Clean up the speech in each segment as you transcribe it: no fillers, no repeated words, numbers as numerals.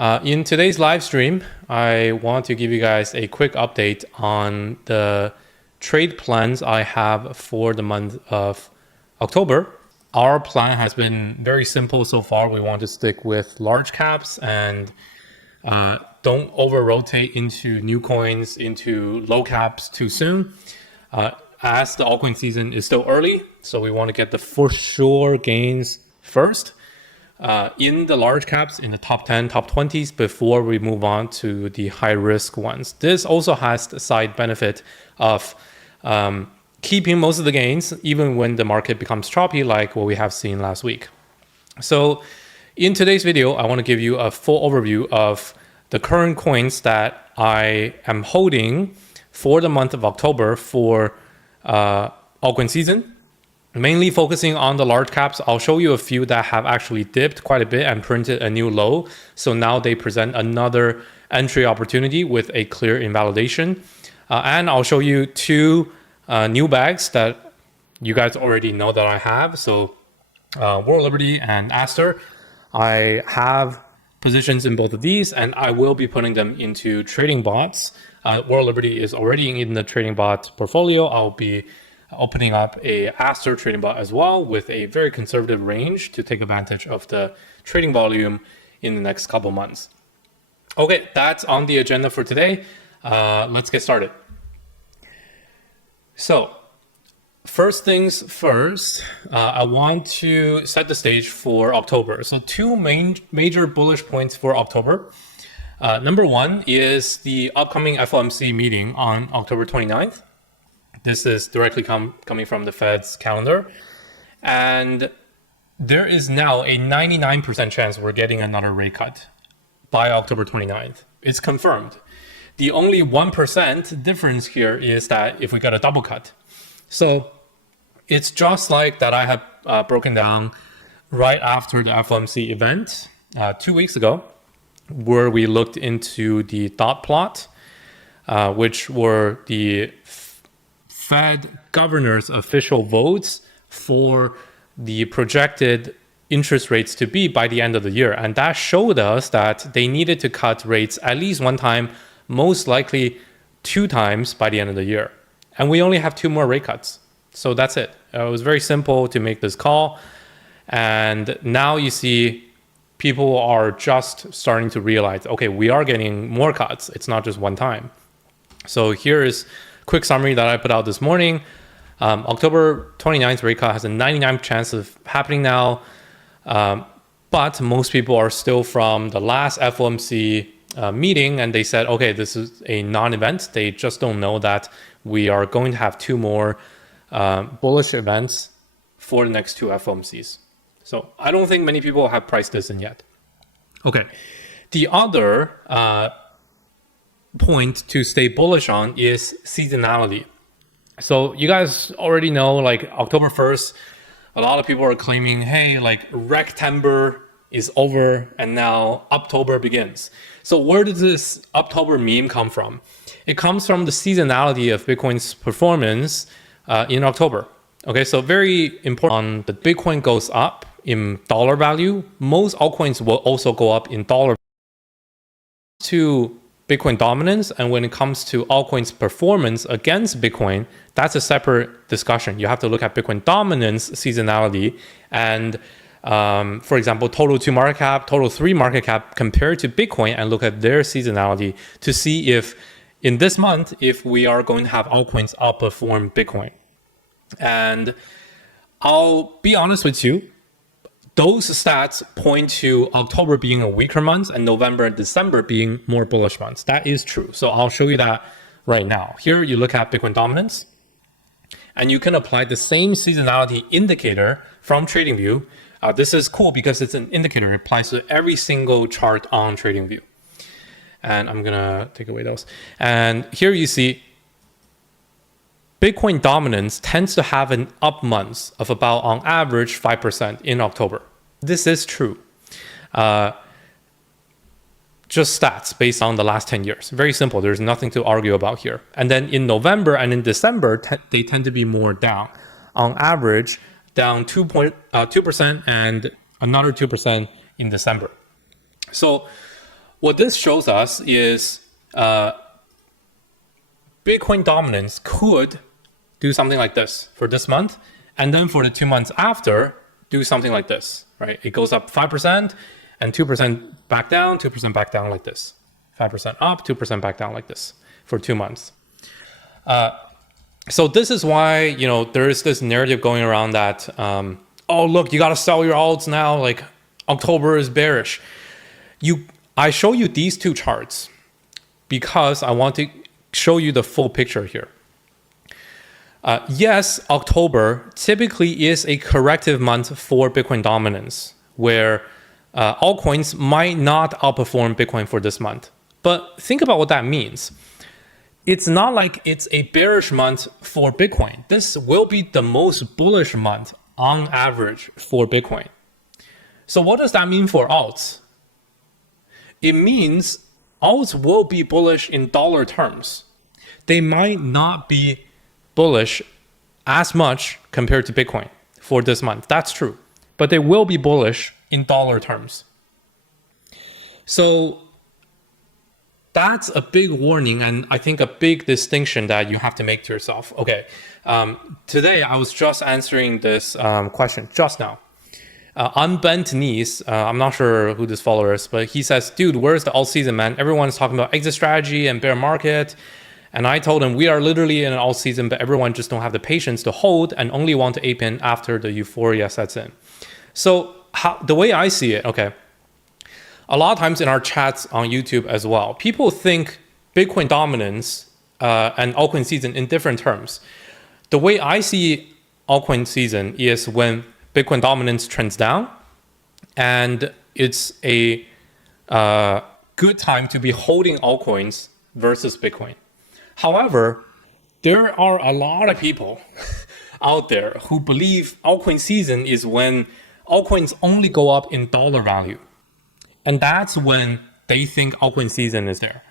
In today's live stream, I want to give you guys a quick update on the trade plans I have for the month of October. Our plan has been very simple so far. We want to stick with large caps and don't over rotate into new coins, into low caps too soon. As the altcoin season is still early, so we want to get the for sure gains first. In the large caps, in the top 10, top 20s, before we move on to the high risk ones. This also has the side benefit of keeping most of the gains, even when the market becomes choppy, like what we have seen last week. So in today's video, I want to give you a full overview of the current coins that I am holding for the month of October for altcoin season. Mainly focusing on the large caps. I'll show you a few that have actually dipped quite a bit and printed a new low. So now they present another entry opportunity with a clear invalidation. And I'll show you two new bags that you guys already know that I have. So World Liberty and ASTER. I have positions in both of these and I will be putting them into trading bots. World Liberty is already in the trading bot portfolio. I'll be opening up a ASTER trading bot as well with a very conservative range to take advantage of the trading volume in the next couple months. Okay, that's on the agenda for today. Let's get started. So first things first, I want to set the stage for October. So two major bullish points for October. Number one is the upcoming FOMC meeting on October 29th. This is directly coming from the Fed's calendar. And there is now a 99% chance we're getting another rate cut by October 29th. It's confirmed. The only 1% difference here is that if we got a double cut. So it's just like that I have broken down right after the FOMC event 2 weeks ago, where we looked into the dot plot, which were the Fed governor's official votes for the projected interest rates to be by the end of the year. And that showed us that they needed to cut rates at least one time, most likely 2 times by the end of the year. And we only have 2 more rate cuts. So that's it. It was very simple to make this call. And now you see people are just starting to realize, okay, we are getting more cuts. It's not just one time. So here is quick summary that I put out this morning. October 29th rate cut has a 99% chance of happening now. But most people are still from the last FOMC meeting and they said, okay, this is a non-event. They just don't know that we are going to have 2 more bullish events for the next 2 FOMCs. So I don't think many people have priced this in yet. Okay, the other point to stay bullish on is seasonality. So you guys already know, like October 1st, a lot of people are claiming, hey, like Rectember is over and now October begins. So where does this October meme come from? It comes from the seasonality of Bitcoin's performance in October. Okay, so very important. The Bitcoin goes up in dollar value. Most altcoins will also go up in dollar to Bitcoin dominance, and when it comes to altcoins performance against Bitcoin, that's a separate discussion. You have to look at Bitcoin dominance seasonality and for example, total 2 market cap, total 3 market cap compared to Bitcoin and look at their seasonality to see if in this month, if we are going to have altcoins outperform Bitcoin. And I'll be honest with you, those stats point to October being a weaker month and November and December being more bullish months. That is true. So I'll show you that right now. Here you look at Bitcoin dominance and you can apply the same seasonality indicator from TradingView. This is cool because it's an indicator. It applies to every single chart on TradingView. And I'm gonna take away those. And here you see Bitcoin dominance tends to have an up month of about on average 5% in October. This is true. Just stats based on the last 10 years. Very simple. There's nothing to argue about here. And then in November and in December, they tend to be more down. On average, down 2% and another 2% in December. So What this shows us is Bitcoin dominance could do something like this for this month, and then for the 2 months after, do something like this, right? It goes up 5% and 2% back down, 2% back down like this. 5% up, 2% back down like this for 2 months. So this is why, there is this narrative going around that, oh, look, you got to sell your alts now. Like October is bearish. I show you these two charts because I want to show you the full picture here. Yes, October typically is a corrective month for Bitcoin dominance, where altcoins might not outperform Bitcoin for this month. But think about what that means. It's not like it's a bearish month for Bitcoin. This will be the most bullish month on average for Bitcoin. So what does that mean for alts? It means alts will be bullish in dollar terms. They might not be bullish as much compared to Bitcoin for this month. That's true. But they will be bullish in dollar terms. So that's a big warning, and I think a big distinction that you have to make to yourself. Okay, today I was just answering this question just now. Unbent Knees, I'm not sure who this follower is, but he says, dude, where's the alt season, man? Everyone's talking about exit strategy and bear market. And I told him, we are literally in an alt season, but everyone just don't have the patience to hold and only want to ape in after the euphoria sets in. So the way I see it, okay, a lot of times in our chats on YouTube as well, people think Bitcoin dominance and altcoin season in different terms. The way I see altcoin season is when Bitcoin dominance trends down, and it's a good time to be holding altcoins versus Bitcoin. However, there are a lot of people out there who believe altcoin season is when altcoins only go up in dollar value. And that's when they think altcoin season is there.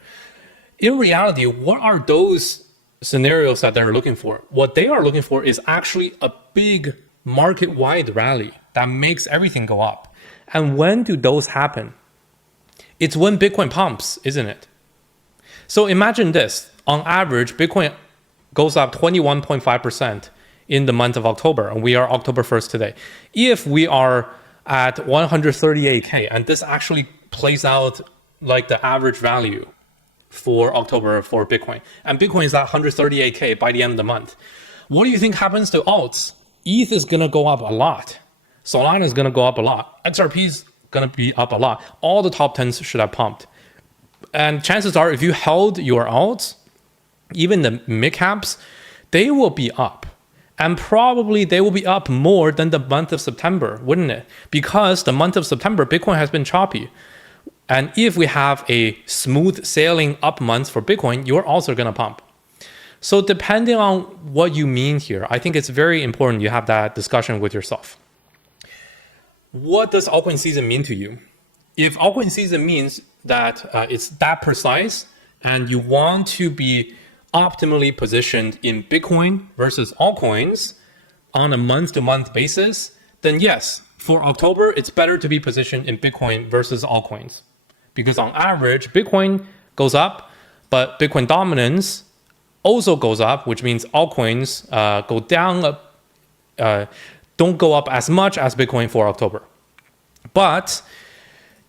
In reality, what are those scenarios that they're looking for? What they are looking for is actually a big market-wide rally that makes everything go up. And when do those happen? It's when Bitcoin pumps, isn't it? So imagine this. On average, Bitcoin goes up 21.5% in the month of October, and we are October 1st today. If we are at 138K, and this actually plays out like the average value for October for Bitcoin, and Bitcoin is at 138K by the end of the month, what do you think happens to alts? ETH is going to go up a lot. Solana is going to go up a lot. XRP is going to be up a lot. All the top 10s should have pumped. And chances are, if you held your alts, even the mid caps, they will be up. And probably they will be up more than the month of September, wouldn't it? Because the month of September, Bitcoin has been choppy. And if we have a smooth sailing up month for Bitcoin, you're also going to pump. So depending on what you mean here, I think it's very important you have that discussion with yourself. What does altcoin season mean to you? If altcoin season means that it's that precise and you want to be optimally positioned in Bitcoin versus altcoins on a month-to-month basis, then yes, for October, it's better to be positioned in Bitcoin versus altcoins. Because on average, Bitcoin goes up, but Bitcoin dominance also goes up, which means altcoins go down, don't go up as much as Bitcoin for October. But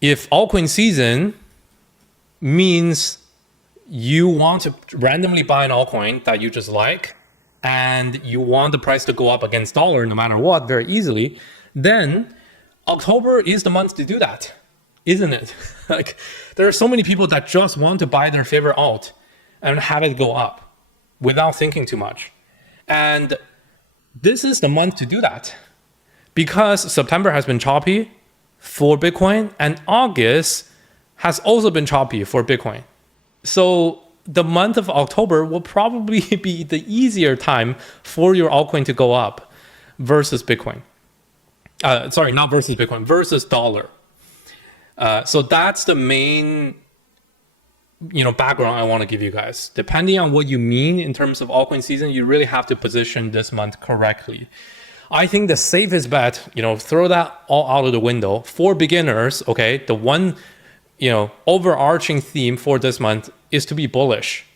if altcoin season means you want to randomly buy an altcoin that you just like, and you want the price to go up against dollar no matter what very easily, then October is the month to do that, isn't it? Like, there are so many people that just want to buy their favorite alt and have it go up without thinking too much. And this is the month to do that, because September has been choppy for Bitcoin and August has also been choppy for Bitcoin. So the month of October will probably be the easier time for your altcoin to go up versus Bitcoin. Sorry, not versus Bitcoin, versus dollar. So that's the main background I want to give you guys. Depending on what you mean in terms of altcoin season, you really have to position this month correctly. I think the safest bet, throw that all out of the window for beginners. Okay, the one overarching theme for this month is to be bullish.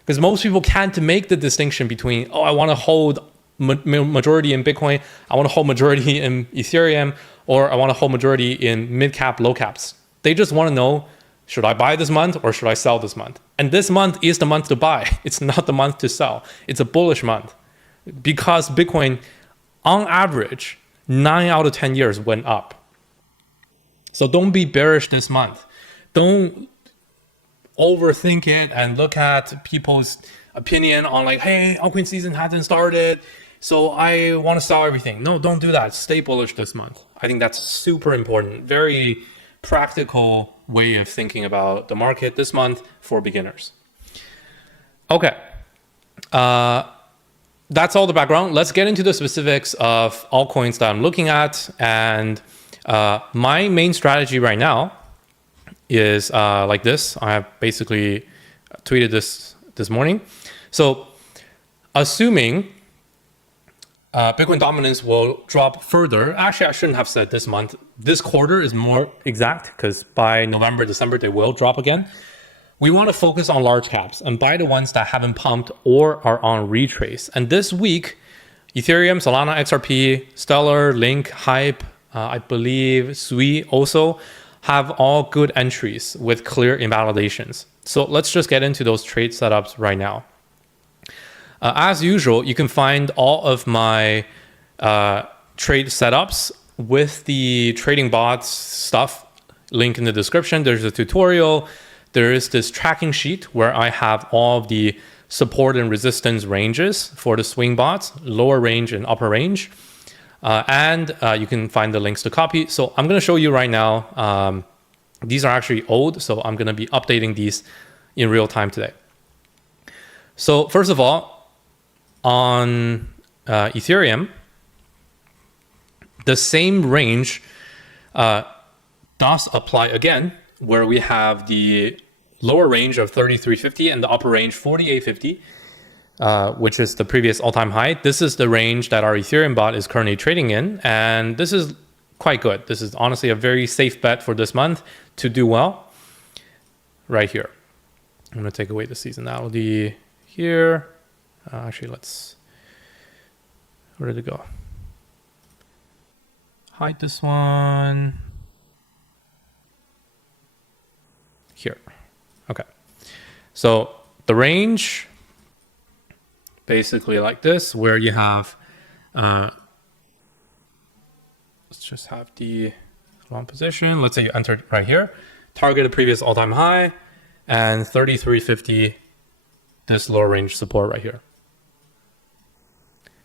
Because most people can't make the distinction between, I want to hold majority in Bitcoin, I want to hold majority in Ethereum, or I want to hold majority in mid cap, low caps. They just want to know, should I buy this month or should I sell this month? And this month is the month to buy. It's not the month to sell. It's a bullish month because Bitcoin, on average, 9 out of 10 years went up. So don't be bearish this month. Don't overthink it and look at people's opinion on like, hey, altcoin season hasn't started, so I want to sell everything. No, don't do that. Stay bullish this month. I think that's super important. Very practical way of thinking about the market this month for beginners. Okay. That's all the background. Let's get into the specifics of altcoins that I'm looking at. And my main strategy right now is like this. I have basically tweeted this morning. So assuming Bitcoin dominance will drop further. Actually, I shouldn't have said this month. This quarter is more exact because by November, December, they will drop again. We want to focus on large caps and buy the ones that haven't pumped or are on retrace. And this week, Ethereum, Solana, XRP, Stellar, Link, Hype, I believe Sui also have all good entries with clear invalidations. So let's just get into those trade setups right now. As usual, you can find all of my trade setups with the trading bots stuff, link in the description. There's a tutorial. There is this tracking sheet where I have all of the support and resistance ranges for the swing bots, lower range and upper range. And you can find the links to copy. So I'm going to show you right now. These are actually old, so I'm going to be updating these in real time today. So first of all, on Ethereum, the same range does apply again, where we have the lower range of 3350 and the upper range 4850, which is the previous all-time high. This is the range that our Ethereum bot is currently trading in, and this is quite good. This is honestly a very safe bet for this month to do well right here. I'm going to take away the seasonality here. Actually, where did it go? Hide this one. Here. Okay. So the range, basically like this, where you have, let's just have the long position. Let's say you entered right here, target the previous all-time high, and 3350, this lower range support right here.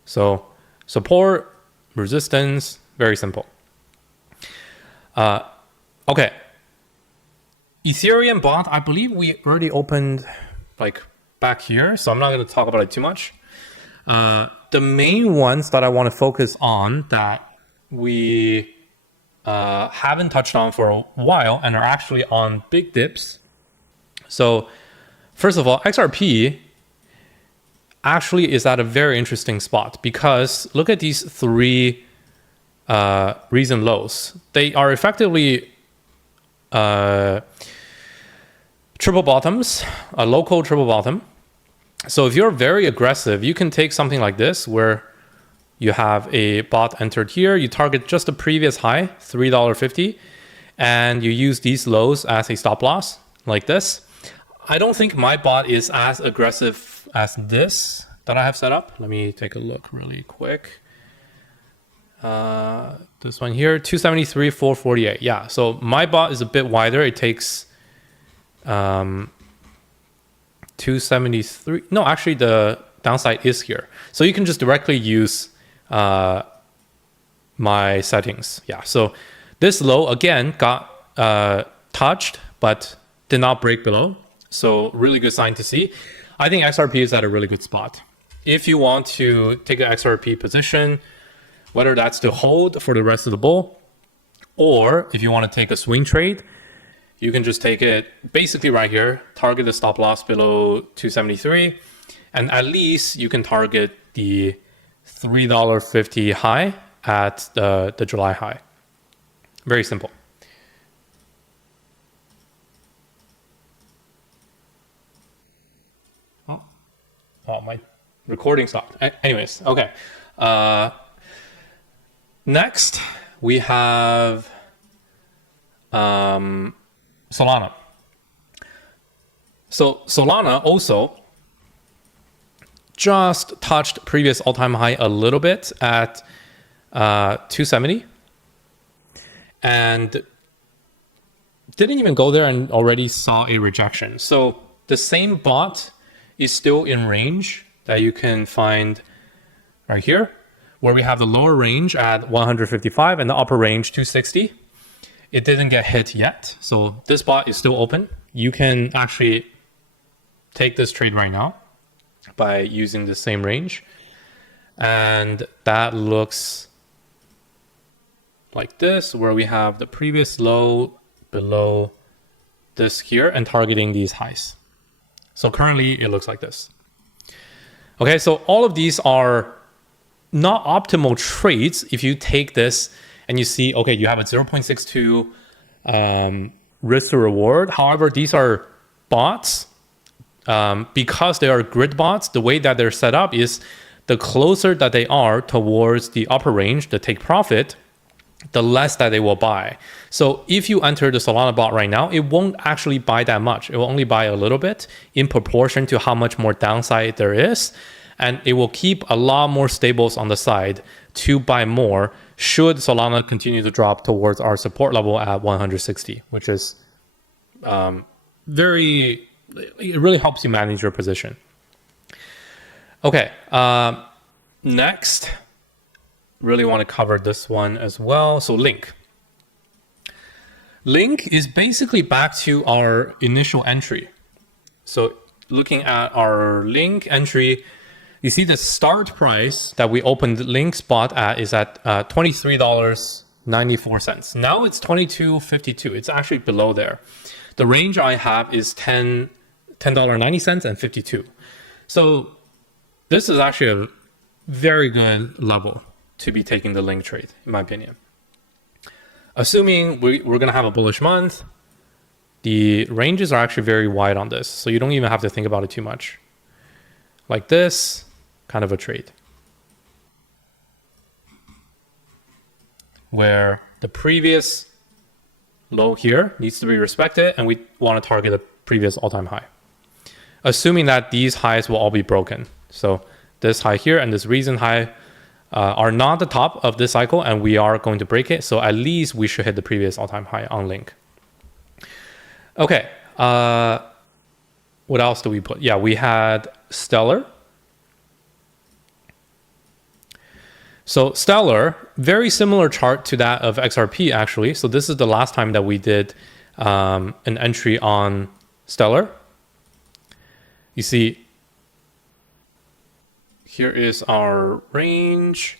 So support, resistance, very simple. Okay. Ethereum bot, I believe we already opened like back here, so I'm not going to talk about it too much. The main ones that I want to focus on that we haven't touched on for a while and are actually on big dips. So first of all, XRP actually is at a very interesting spot because look at these three recent lows. They are effectively triple bottoms, a local triple bottom. So if you're very aggressive, you can take something like this where you have a bot entered here, you target just the previous high, $3.50, and you use these lows as a stop loss like this. I don't think my bot is as aggressive as this that I have set up. Let me take a look really quick. This one here, 273, 448. Yeah, so my bot is a bit wider. It takes 273. No, actually the downside is here. So you can just directly use my settings. Yeah, so this low again got touched, but did not break below. So really good sign to see. I think XRP is at a really good spot. If you want to take an XRP position, whether that's to hold for the rest of the bull, or if you want to take a swing trade, you can just take it basically right here, target the stop loss below 273, and at least you can target the $3.50 high at the July high. Very simple. Oh, my recording stopped. Anyways, okay. Next, we have Solana. So Solana also just touched previous all-time high a little bit at 270. And didn't even go there and already saw a rejection. So the same bot is still in range that you can find right here, where we have the lower range at 155 and the upper range 260. It didn't get hit yet. So this bot is still open. You can actually take this trade right now by using the same range. And that looks like this, where we have the previous low below this here and targeting these highs. So currently it looks like this. Okay, so all of these are not optimal trades if you take this and you see, okay, you have a 0.62 risk to reward. However, these are bots. Because they are grid bots, the way that they're set up is the closer that they are towards the upper range, the take profit, the less that they will buy. So if you enter the Solana bot right now, it won't actually buy that much. It will only buy a little bit in proportion to how much more downside there is. And it will keep a lot more stables on the side to buy more should Solana continue to drop towards our support level at 160, which is it really helps you manage your position. Okay, next, really want to cover this one as well. So Link. Link is basically back to our initial entry. So looking at our Link entry, you see the start price that we opened the Link spot at is at $23.94. Now it's $22.52. It's actually below there. The range I have is $10.90 and 52. So this is actually a very good level to be taking the Link trade, in my opinion. Assuming we're going to have a bullish month, the ranges are actually very wide on this. So you don't even have to think about it too much. Like this kind of a trade, where the previous low here needs to be respected and we want to target the previous all-time high, assuming that these highs will all be broken. So this high here and this recent high are not the top of this cycle, and we are going to break it. So at least we should hit the previous all-time high on Link. Okay, what else do we put? Yeah, we had Stellar. So Stellar, very similar chart to that of XRP actually. So this is the last time that we did an entry on Stellar. You see, here is our range.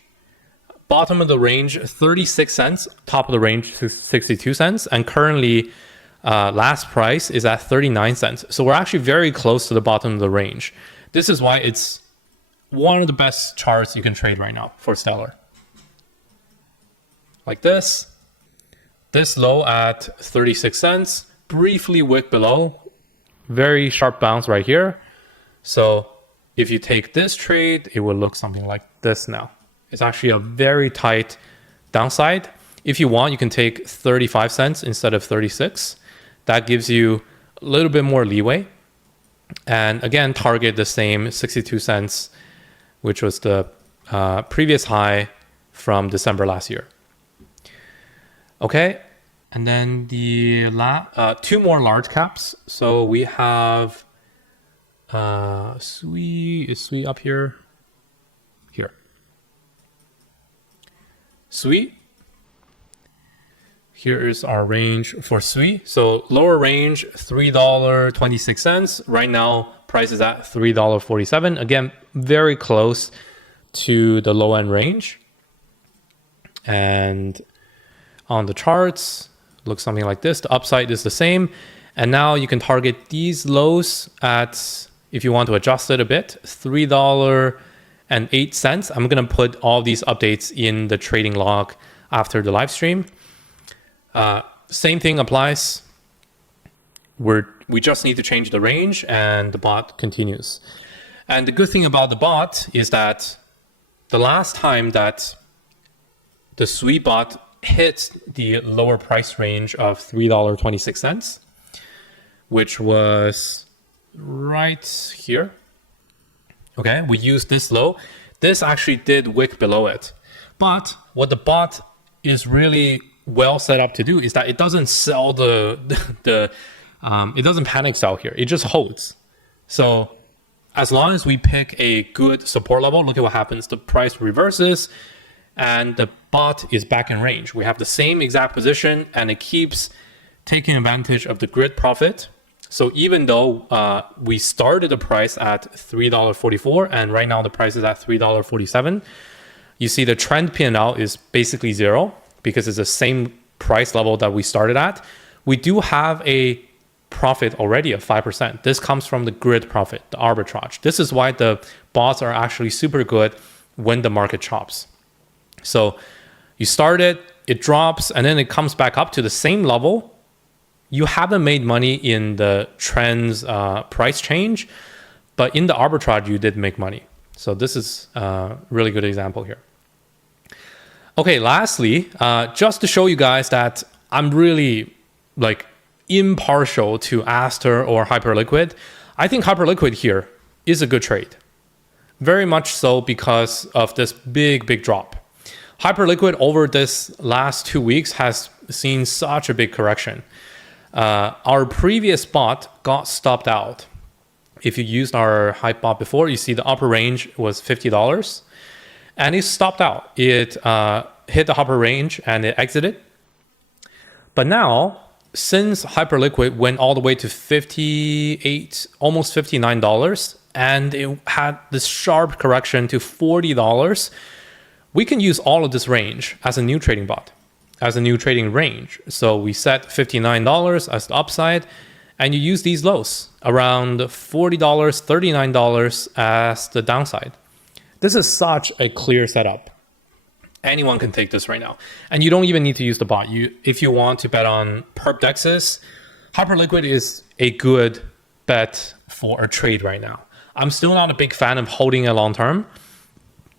Bottom of the range, 36 cents. Top of the range, 62 cents. And currently, last price is at 39 cents. So we're actually very close to the bottom of the range. This is why it's one of the best charts you can trade right now for Stellar. Like this. This low at 36 cents. Briefly wick below. Very sharp bounce right here. So if you take this trade, it will look something like this now. It's actually a very tight downside. If you want, you can take 35 cents instead of 36. That gives you a little bit more leeway. And again, target the same 62 cents, which was the previous high from December last year. Okay, and then the two more large caps. So we have SUI. Is SUI up here? Here. SUI. Here is our range for SUI. So lower range, $3.26. Right now, price is at $3.47. Again, very close to the low end range. And on the charts, looks something like this. The upside is the same. And now you can target these lows at, if you want to adjust it a bit, $3.08. I'm going to put all these updates in the trading log after the live stream. Same thing applies. we just need to change the range and the bot continues. And the good thing about the bot is that the last time that the sweet bot hit the lower price range of $3.26, which was right here. Okay, we used this low. This actually did wick below it. But what the bot is really well set up to do is that it doesn't sell it doesn't panic sell here. It just holds. So as long as we pick a good support level, look at what happens. The price reverses and the bot is back in range. We have the same exact position and it keeps taking advantage of the grid profit. So even though we started the price at $3.44 and right now the price is at $3.47, you see the trend P&L is basically zero because it's the same price level that we started at. We do have a profit already of 5%. This comes from the grid profit, the arbitrage. This is why the bots are actually super good when the market chops. So you start it, it drops, and then it comes back up to the same level. You haven't made money in the trend's price change, but in the arbitrage, you did make money. So this is a really good example here. Okay, lastly, just to show you guys that I'm really like impartial to ASTER or Hyperliquid, I think Hyperliquid here is a good trade. Very much so because of this big drop. Hyperliquid over this last 2 weeks has seen such a big correction. Our previous bot got stopped out. If you used our hype bot before, you see the upper range was $50 and it stopped out. It hit the upper range and it exited. But now, since Hyperliquid went all the way to $58, almost $59, and it had this sharp correction to $40, we can use all of this range as a new trading bot, as a new trading range. So we set $59 as the upside, and you use these lows around $40, $39 as the downside. This is such a clear setup. Anyone can take this right now. And you don't even need to use the bot. If you want to bet on perp dexes, Hyperliquid is a good bet for a trade right now. I'm still not a big fan of holding it long term,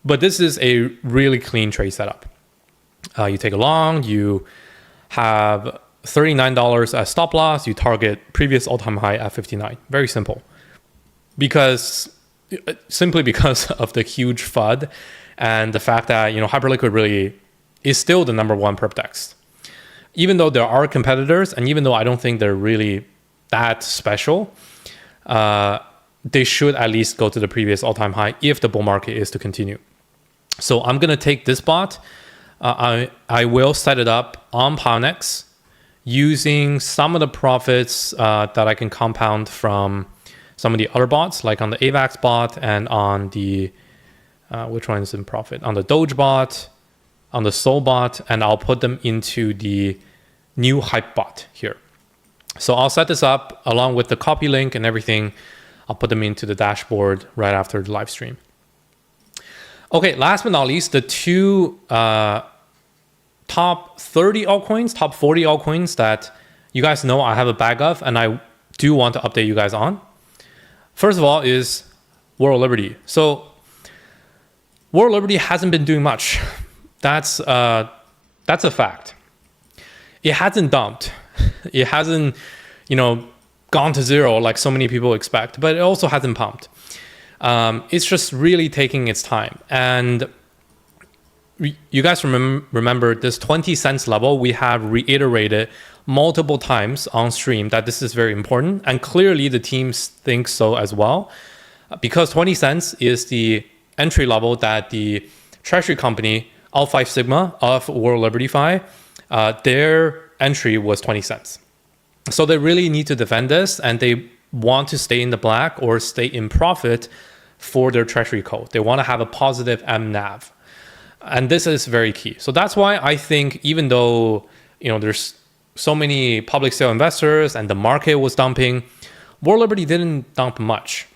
but this is a really clean trade setup. You take a long, you have $39 as stop loss, you target previous all-time high at 59. Very simple. Simply because of the huge FUD and the fact that Hyperliquid really is still the #1 perp dex. Even though there are competitors, and even though I don't think they're really that special, they should at least go to the previous all-time high if the bull market is to continue. So I'm gonna take this bot. I will set it up on Ponex using some of the profits that I can compound from some of the other bots, like on the AVAX bot and on the which one is in profit? On the Doge bot, on the Sol bot, and I'll put them into the new hype bot here. So I'll set this up along with the copy link and everything. I'll put them into the dashboard right after the live stream. Okay, last but not least, the two top 30 altcoins, top 40 altcoins that you guys know I have a bag of and I do want to update you guys on. First of all is World Liberty. So World Liberty hasn't been doing much. That's a fact. It hasn't dumped. It hasn't, gone to zero like so many people expect, but it also hasn't pumped. It's just really taking its time. And you guys remember this 20 cents level, we have reiterated multiple times on stream that this is very important. And clearly the teams think so as well, because 20 cents is the entry level that the treasury company, Alt5 Sigma of World Liberty Fi, their entry was 20 cents. So they really need to defend this and they want to stay in the black or stay in profit for their treasury code. They want to have a positive MNAV. And this is very key. So that's why I think even though, there's so many public sale investors and the market was dumping, World Liberty didn't dump much.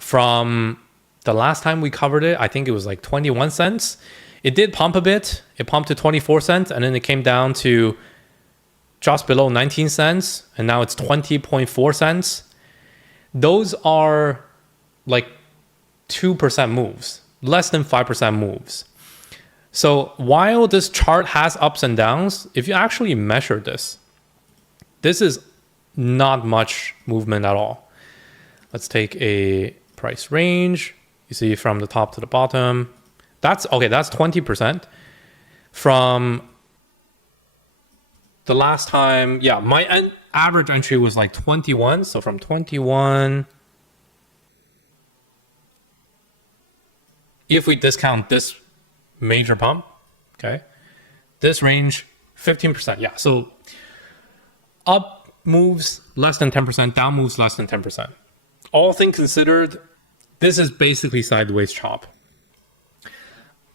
From the last time we covered it, I think it was like 21 cents. It did pump a bit. It pumped to 24 cents and then it came down to just below 19 cents, and now it's 20.4 cents. Those are like 2% moves, less than 5% moves. So while this chart has ups and downs, if you actually measure this, this is not much movement at all. Let's take a price range. You see from the top to the bottom. That's okay, that's 20%. From the last time, yeah, my average entry was like 21. So from 21, if we discount this major pump, okay, this range, 15%. Yeah, so up moves less than 10%, down moves less than 10%. All things considered, this is basically sideways chop,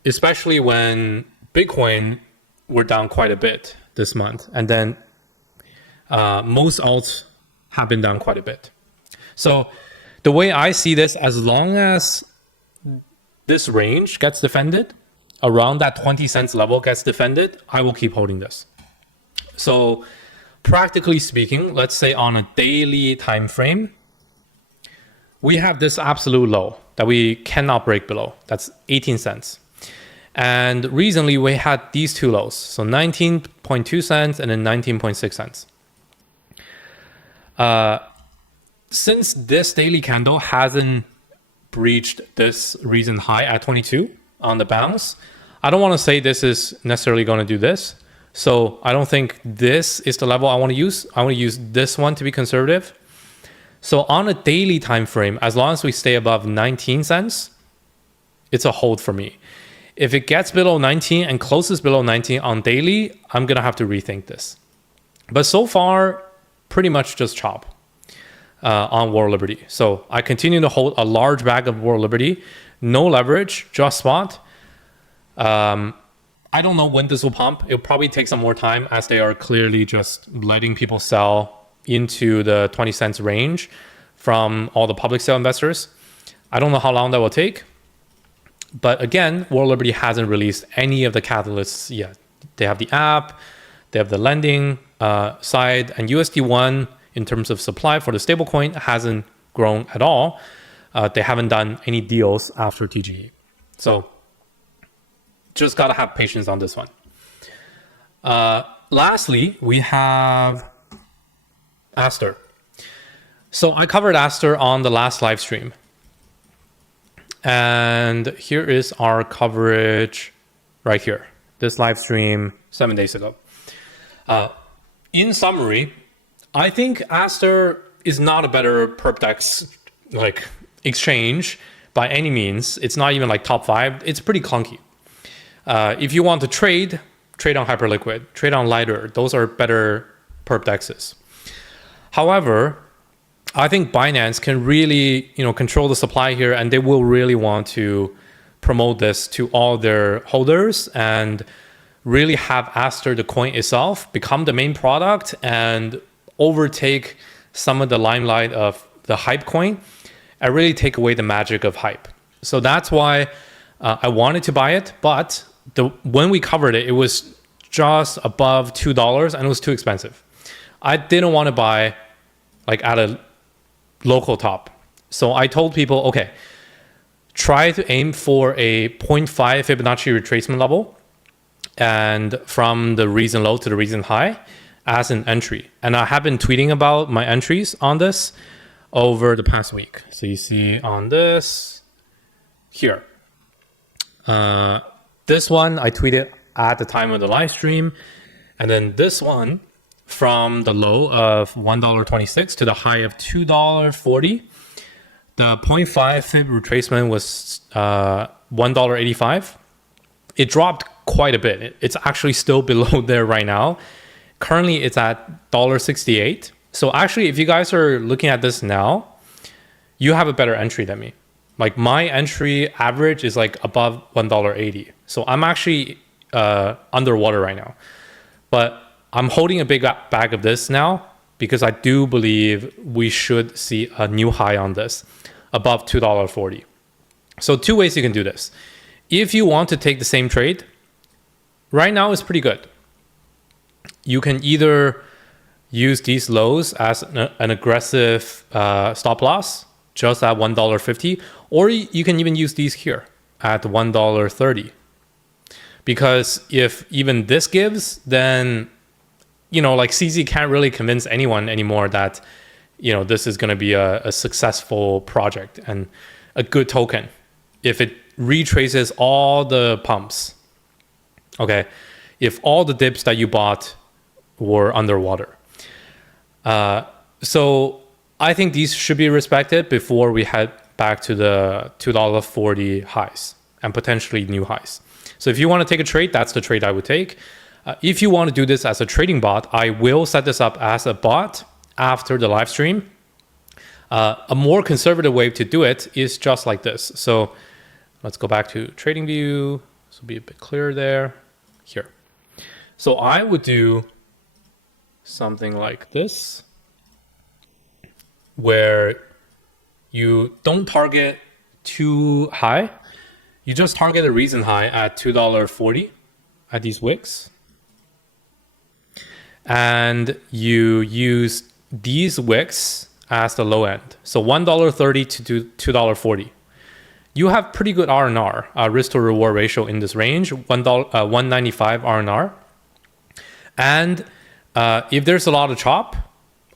especially when Bitcoin were down quite a bit this month. And then most alts have been down quite a bit. So the way I see this, as long as this range gets defended, around that 20 cents level gets defended, I will keep holding this. So practically speaking, let's say on a daily time frame, we have this absolute low that we cannot break below. That's 18 cents. And recently we had these two lows. So 19.2 cents and then 19.6 cents. Since this daily candle hasn't breached this recent high at 22 on the bounce, I don't want to say this is necessarily going to do this. So I don't think this is the level I want to use. I want to use this one to be conservative. So on a daily time frame, as long as we stay above 19 cents, it's a hold for me. If it gets below 19 and closes below 19 on daily, I'm going to have to rethink this. But so far, pretty much just chop on World Liberty. So I continue to hold a large bag of World Liberty, no leverage, just spot. I don't know when this will pump. It'll probably take some more time, as they are clearly just letting people sell into the 20 cents range from all the public sale investors. I don't know how long that will take. But again, World Liberty hasn't released any of the catalysts yet. They have the app, they have the lending side, and USD1 in terms of supply for the stablecoin hasn't grown at all. They haven't done any deals after TGE. So just gotta have patience on this one. Lastly, we have ASTER. So I covered ASTER on the last live stream. And here is our coverage right here. This live stream 7 days ago. In summary, I think ASTER is not a better perpdex like exchange by any means. It's not even like top 5. It's pretty clunky. If you want to trade on Hyperliquid, trade on Lighter. Those are better perpdexes. However, I think Binance can really, control the supply here, and they will really want to promote this to all their holders and really have ASTER, the coin itself, become the main product and overtake some of the limelight of the hype coin and really take away the magic of hype. So that's why I wanted to buy it, but when we covered it, it was just above $2 and it was too expensive. I didn't want to buy like at a local top. So I told people, okay, try to aim for a 0.5 Fibonacci retracement level and from the recent low to the recent high as an entry. And I have been tweeting about my entries on this over the past week. So you see on this here. This one I tweeted at the time of the live stream. And then this one from the low of $1.26 to the high of $2.40. The 0.5 fib retracement was $1.85. It dropped quite a bit. It's actually still below there right now. Currently, it's at $1.68. So actually, if you guys are looking at this now, you have a better entry than me. Like my entry average is like above $1.80. So I'm actually underwater right now. But I'm holding a big bag of this now because I do believe we should see a new high on this above $2.40. So two ways you can do this. If you want to take the same trade, right now it's pretty good. You can either use these lows as an aggressive stop loss, just at $1.50, or you can even use these here at $1.30. Because if even this gives, then, you know, like CZ can't really convince anyone anymore that, you know, this is going to be a successful project and a good token if it retraces all the pumps. Okay, if all the dips that you bought were underwater. So I think these should be respected before we head back to the $2.40 highs and potentially new highs. So if you want to take a trade, that's the trade I would take. If you want to do this as a trading bot, I will set this up as a bot after the live stream. A more conservative way to do it is just like this. So let's go back to trading view. This will be a bit clearer there. Here. So I would do something like this, where you don't target too high. You just target a recent high at $2.40 at these wicks. And you use these wicks as the low end. So $1.30 to $2.40. You have pretty good R&R, risk to reward ratio in this range, $1.95 R&R. And if there's a lot of chop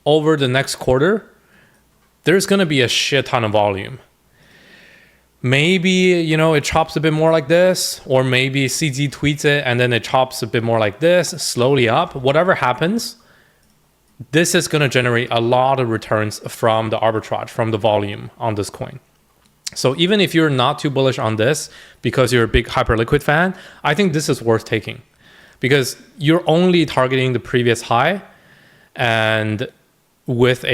over the next quarter, there's going to be a shit ton of volume. Maybe, you know, it chops a bit more like this, or maybe CZ tweets it and then it chops a bit more like this, slowly up. Whatever happens, this is going to generate a lot of returns from the arbitrage, from the volume on this coin. So even if you're not too bullish on this because you're a big Hyperliquid fan, I think this is worth taking, because you're only targeting the previous high and with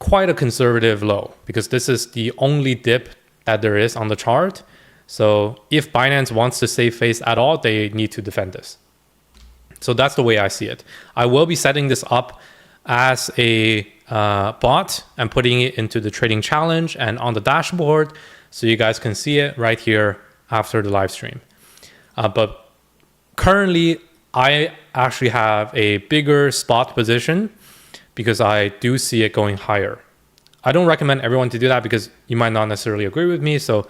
quite a conservative low, because this is the only dip that there is on the chart. So if Binance wants to save face at all, they need to defend this. So that's the way I see it. I will be setting this up as a bot and putting it into the trading challenge and on the dashboard, so you guys can see it right here after the live stream. But currently, I actually have a bigger spot position because I do see it going higher. I don't recommend everyone to do that because you might not necessarily agree with me. So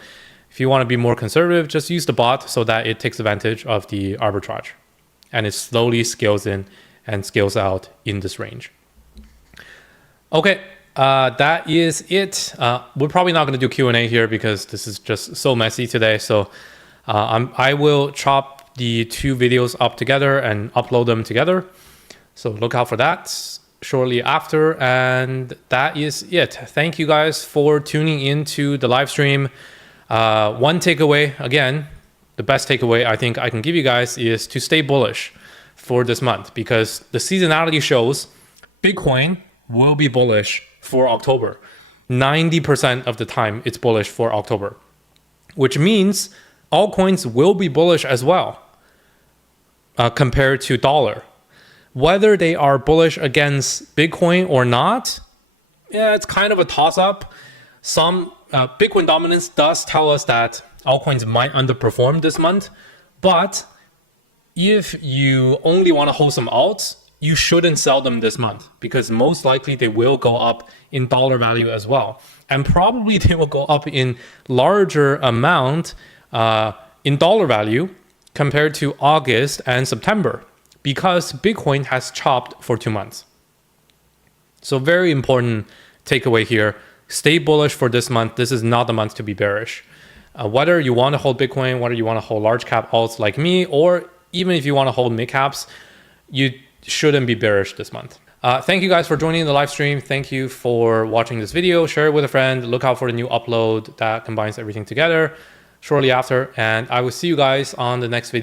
if you want to be more conservative, just use the bot so that it takes advantage of the arbitrage and it slowly scales in and scales out in this range. Okay, that is it. We're probably not going to do Q&A here because this is just so messy today. So I will chop the two videos up together and upload them together. So look out for that shortly after. And that is it. Thank you guys for tuning into the live stream. One takeaway, again, the best takeaway I think I can give you guys is to stay bullish for this month, because the seasonality shows Bitcoin will be bullish for October. 90% of the time it's bullish for October, which means altcoins will be bullish as well compared to dollar. Whether they are bullish against Bitcoin or not, yeah, it's kind of a toss-up. Some Bitcoin dominance does tell us that altcoins might underperform this month, but if you only want to hold some alts, you shouldn't sell them this month, because most likely they will go up in dollar value as well. And probably they will go up in larger amount in dollar value compared to August and September, because Bitcoin has chopped for 2 months. So very important takeaway here. Stay bullish for this month. This is not the month to be bearish. Whether you want to hold Bitcoin, whether you want to hold large cap alts like me, or even if you want to hold mid caps, you shouldn't be bearish this month. Thank you guys for joining the live stream. Thank you for watching this video. Share it with a friend. Look out for the new upload that combines everything together shortly after. And I will see you guys on the next video.